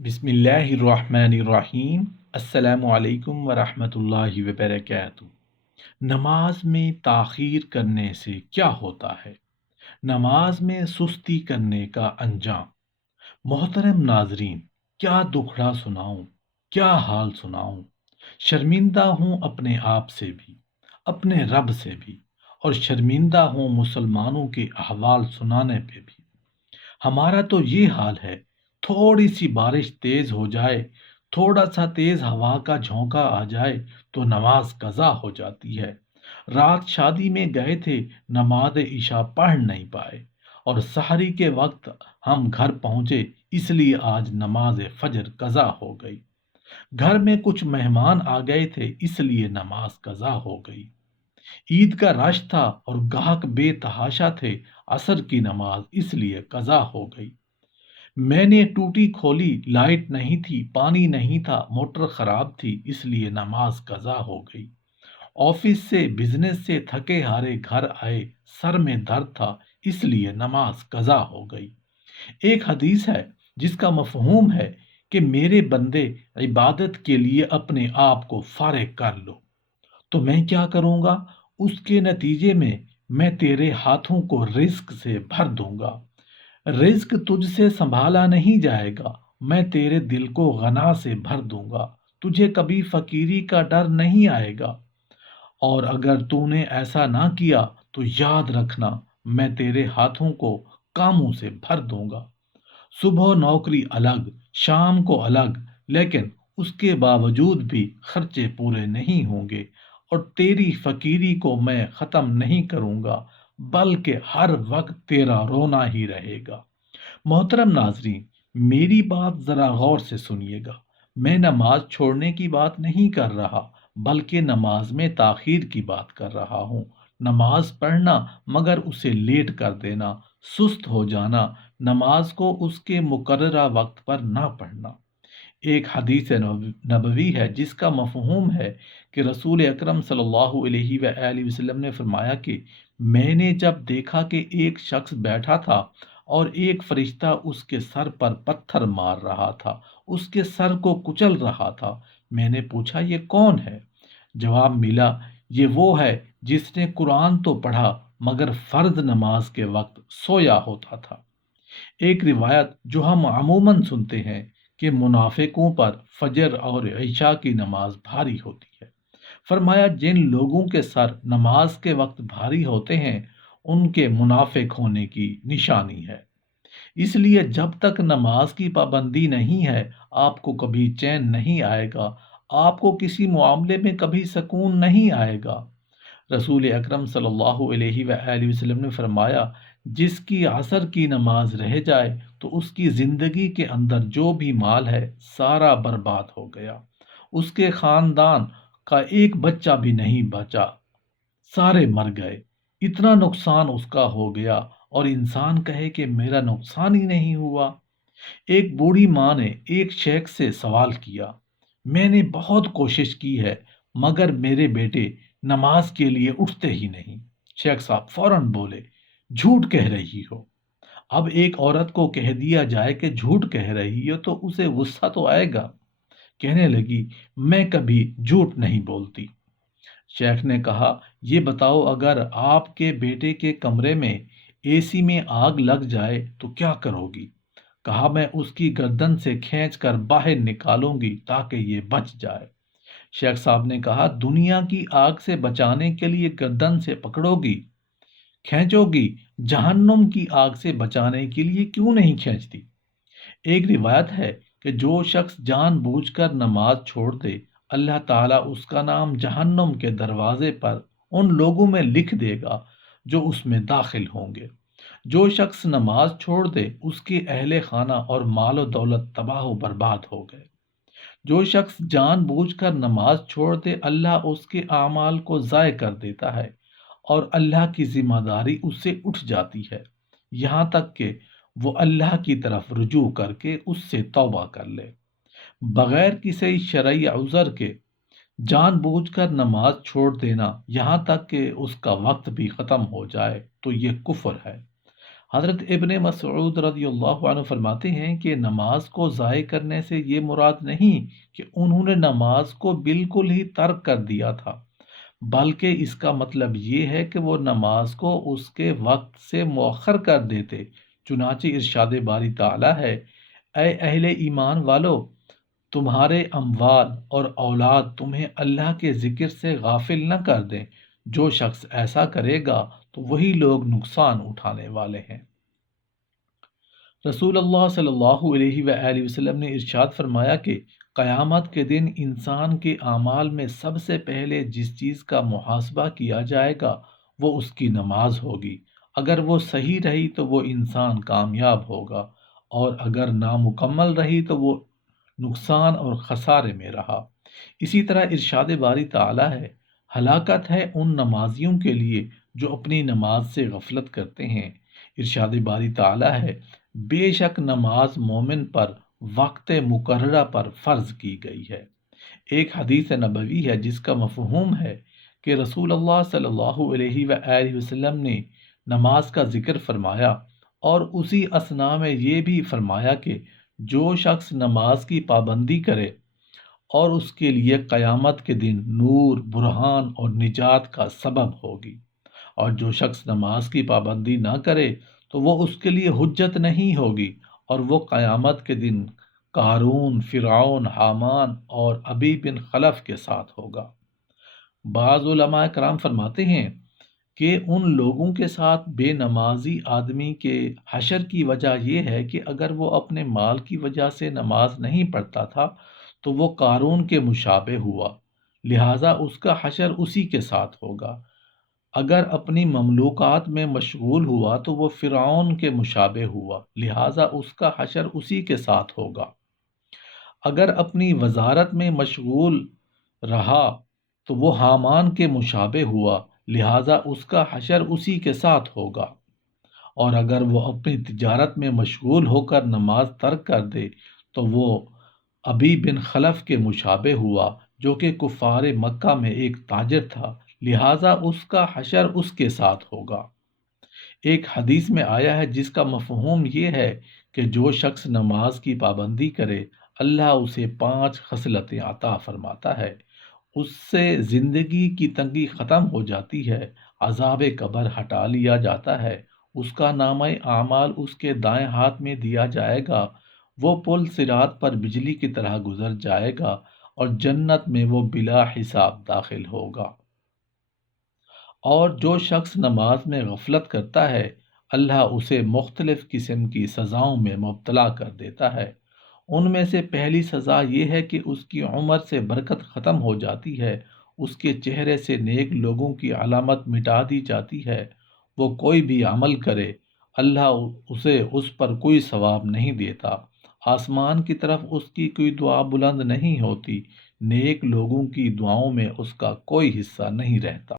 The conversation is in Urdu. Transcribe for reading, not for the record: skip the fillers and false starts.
بسم اللہ الرحمن الرحیم۔ السلام علیکم ورحمۃ اللہ وبرکاتہ۔ نماز میں تاخیر کرنے سے کیا ہوتا ہے؟ نماز میں سستی کرنے کا انجام۔ محترم ناظرین، کیا دکھڑا سناؤں، کیا حال سناؤں۔ شرمندہ ہوں اپنے آپ سے بھی، اپنے رب سے بھی، اور شرمندہ ہوں مسلمانوں کے احوال سنانے پہ بھی۔ ہمارا تو یہ حال ہے، تھوڑی سی بارش تیز ہو جائے، تھوڑا سا تیز ہوا کا جھونکا آ جائے تو نماز قضا ہو جاتی ہے۔ رات شادی میں گئے تھے، نماز عشاء پڑھ نہیں پائے، اور سحری کے وقت ہم گھر پہنچے، اس لیے آج نماز فجر قضا ہو گئی۔ گھر میں کچھ مہمان آ گئے تھے، اس لیے نماز قضا ہو گئی۔ عید کا رش تھا اور گاہک بے تحاشا تھے، عصر کی نماز اس لیے قضا ہو گئی۔ میں نے ٹوٹی کھولی، لائٹ نہیں تھی، پانی نہیں تھا، موٹر خراب تھی، اس لیے نماز قضا ہو گئی۔ آفس سے بزنس سے تھکے ہارے گھر آئے، سر میں درد تھا، اس لیے نماز قضا ہو گئی۔ ایک حدیث ہے جس کا مفہوم ہے کہ میرے بندے عبادت کے لیے اپنے آپ کو فارغ کر لو، تو میں کیا کروں گا؟ اس کے نتیجے میں تیرے ہاتھوں کو رزق سے بھر دوں گا۔ رزق تجھ سے سنبھالا نہیں جائے گا، میں تیرے دل کو غنا سے بھر دوں گا، تجھے کبھی فقیری کا ڈر نہیں آئے گا۔ اور اگر تو نے ایسا نہ کیا تو یاد رکھنا، میں تیرے ہاتھوں کو کاموں سے بھر دوں گا۔ صبح نوکری الگ، شام کو الگ، لیکن اس کے باوجود بھی خرچے پورے نہیں ہوں گے، اور تیری فقیری کو میں ختم نہیں کروں گا، بلکہ ہر وقت تیرا رونا ہی رہے گا۔ محترم ناظرین، میری بات ذرا غور سے سنیے گا۔ میں نماز چھوڑنے کی بات نہیں کر رہا، بلکہ نماز میں تاخیر کی بات کر رہا ہوں۔ نماز پڑھنا مگر اسے لیٹ کر دینا، سست ہو جانا، نماز کو اس کے مقررہ وقت پر نہ پڑھنا۔ ایک حدیث نبوی ہے جس کا مفہوم ہے کہ رسول اکرم صلی اللہ علیہ وآلہ وسلم نے فرمایا کہ میں نے جب دیکھا کہ ایک شخص بیٹھا تھا اور ایک فرشتہ اس کے سر پر پتھر مار رہا تھا، اس کے سر کو کچل رہا تھا، میں نے پوچھا یہ کون ہے؟ جواب ملا، یہ وہ ہے جس نے قرآن تو پڑھا مگر فرض نماز کے وقت سویا ہوتا تھا۔ ایک روایت جو ہم عموماً سنتے ہیں کہ منافقوں پر فجر اور عشاء کی نماز بھاری ہوتی ہے۔ فرمایا جن لوگوں کے سر نماز کے وقت بھاری ہوتے ہیں ان کے منافق ہونے کی نشانی ہے۔ اس لیے جب تک نماز کی پابندی نہیں ہے، آپ کو کبھی چین نہیں آئے گا، آپ کو کسی معاملے میں کبھی سکون نہیں آئے گا۔ رسول اکرم صلی اللہ علیہ وآلہ وسلم نے فرمایا جس کی عصر کی نماز رہ جائے تو اس کی زندگی کے اندر جو بھی مال ہے سارا برباد ہو گیا، اس کے خاندان کا ایک بچہ بھی نہیں بچا، سارے مر گئے، اتنا نقصان اس کا ہو گیا، اور انسان کہے کہ میرا نقصان ہی نہیں ہوا۔ ایک بوڑھی ماں نے ایک شیخ سے سوال کیا، میں نے بہت کوشش کی ہے مگر میرے بیٹے نماز کے لیے اٹھتے ہی نہیں۔ شیخ صاحب فوراً بولے، جھوٹ کہہ رہی ہو۔ اب ایک عورت کو کہہ دیا جائے کہ جھوٹ کہہ رہی ہو تو اسے غصہ تو آئے گا۔ کہنے لگی، میں کبھی جھوٹ نہیں بولتی۔ شیخ نے کہا، یہ بتاؤ اگر آپ کے بیٹے کے کمرے میں اے سی میں آگ لگ جائے تو کیا کرو گی؟ کہا، میں اس کی گردن سے کھینچ کر باہر نکالوں گی تاکہ یہ بچ جائے۔ شیخ صاحب نے کہا، دنیا کی آگ سے بچانے کے لیے گردن سے پکڑو گی، کھینچو گی، جہنم کی آگ سے بچانے کے لیے کیوں نہیں کھینچتی؟ ایک روایت ہے کہ جو شخص جان بوجھ کر نماز چھوڑ دے، اللہ تعالیٰ اس کا نام جہنم کے دروازے پر ان لوگوں میں لکھ دے گا جو اس میں داخل ہوں گے۔ جو شخص نماز چھوڑ دے اس کے اہل خانہ اور مال و دولت تباہ و برباد ہو گئے۔ جو شخص جان بوجھ کر نماز چھوڑ دے اللہ اس کے اعمال کو ضائع کر دیتا ہے، اور اللہ کی ذمہ داری اس سے اٹھ جاتی ہے، یہاں تک کہ وہ اللہ کی طرف رجوع کر کے اس سے توبہ کر لے۔ بغیر کسی شرعی عذر کے جان بوجھ کر نماز چھوڑ دینا، یہاں تک کہ اس کا وقت بھی ختم ہو جائے، تو یہ کفر ہے۔ حضرت ابن مسعود رضی اللہ عنہ فرماتے ہیں کہ نماز کو ضائع کرنے سے یہ مراد نہیں کہ انہوں نے نماز کو بالکل ہی ترک کر دیا تھا، بلکہ اس کا مطلب یہ ہے کہ وہ نماز کو اس کے وقت سے مؤخر کر دیتے۔ چنانچہ ارشاد باری تعالیٰ ہے، اے اہل ایمان والو، تمہارے اموال اور اولاد تمہیں اللہ کے ذکر سے غافل نہ کر دیں۔ جو شخص ایسا کرے گا تو وہی لوگ نقصان اٹھانے والے ہیں۔ رسول اللہ صلی اللہ علیہ وآلہ وسلم نے ارشاد فرمایا کہ قیامت کے دن انسان کے اعمال میں سب سے پہلے جس چیز کا محاسبہ کیا جائے گا وہ اس کی نماز ہوگی۔ اگر وہ صحیح رہی تو وہ انسان کامیاب ہوگا، اور اگر نامکمل رہی تو وہ نقصان اور خسارے میں رہا۔ اسی طرح ارشاد باری تعالیٰ ہے، ہلاکت ہے ان نمازیوں کے لیے جو اپنی نماز سے غفلت کرتے ہیں۔ ارشاد باری تعالیٰ ہے، بے شک نماز مومن پر وقت مقررہ پر فرض کی گئی ہے۔ ایک حدیث نبوی ہے جس کا مفہوم ہے کہ رسول اللہ صلی اللہ علیہ وآلہ وسلم نے نماز کا ذکر فرمایا، اور اسی اثناء میں یہ بھی فرمایا کہ جو شخص نماز کی پابندی کرے اور اس کے لیے قیامت کے دن نور، برہان اور نجات کا سبب ہوگی، اور جو شخص نماز کی پابندی نہ کرے تو وہ اس کے لیے حجت نہیں ہوگی، اور وہ قیامت کے دن قارون، فرعون، حامان اور ابی بن خلف کے ساتھ ہوگا۔ بعض علماء کرام فرماتے ہیں کہ ان لوگوں کے ساتھ بے نمازی آدمی کے حشر کی وجہ یہ ہے کہ اگر وہ اپنے مال کی وجہ سے نماز نہیں پڑھتا تھا تو وہ قارون کے مشابہ ہوا، لہٰذا اس کا حشر اسی کے ساتھ ہوگا۔ اگر اپنی مملوکات میں مشغول ہوا تو وہ فرعون کے مشابہ ہوا، لہٰذا اس کا حشر اسی کے ساتھ ہوگا۔ اگر اپنی وزارت میں مشغول رہا تو وہ حامان کے مشابہ ہوا، لہٰذا اس کا حشر اسی کے ساتھ ہوگا۔ اور اگر وہ اپنی تجارت میں مشغول ہو کر نماز ترک کر دے تو وہ ابی بن خلف کے مشابہ ہوا، جو کہ کفار مکہ میں ایک تاجر تھا، لہٰذا اس کا حشر اس کے ساتھ ہوگا۔ ایک حدیث میں آیا ہے جس کا مفہوم یہ ہے کہ جو شخص نماز کی پابندی کرے اللہ اسے 5 خصلتیں عطا فرماتا ہے۔ اس سے زندگی کی تنگی ختم ہو جاتی ہے، عذاب قبر ہٹا لیا جاتا ہے، اس کا نامہ اعمال اس کے دائیں ہاتھ میں دیا جائے گا، وہ پل صراط پر بجلی کی طرح گزر جائے گا، اور جنت میں وہ بلا حساب داخل ہوگا۔ اور جو شخص نماز میں غفلت کرتا ہے اللہ اسے مختلف قسم کی سزاؤں میں مبتلا کر دیتا ہے۔ ان میں سے پہلی سزا یہ ہے کہ اس کی عمر سے برکت ختم ہو جاتی ہے، اس کے چہرے سے نیک لوگوں کی علامت مٹا دی جاتی ہے۔ وہ کوئی بھی عمل کرے اللہ اسے اس پر کوئی ثواب نہیں دیتا، آسمان کی طرف اس کی کوئی دعا بلند نہیں ہوتی، نیک لوگوں کی دعاؤں میں اس کا کوئی حصہ نہیں رہتا۔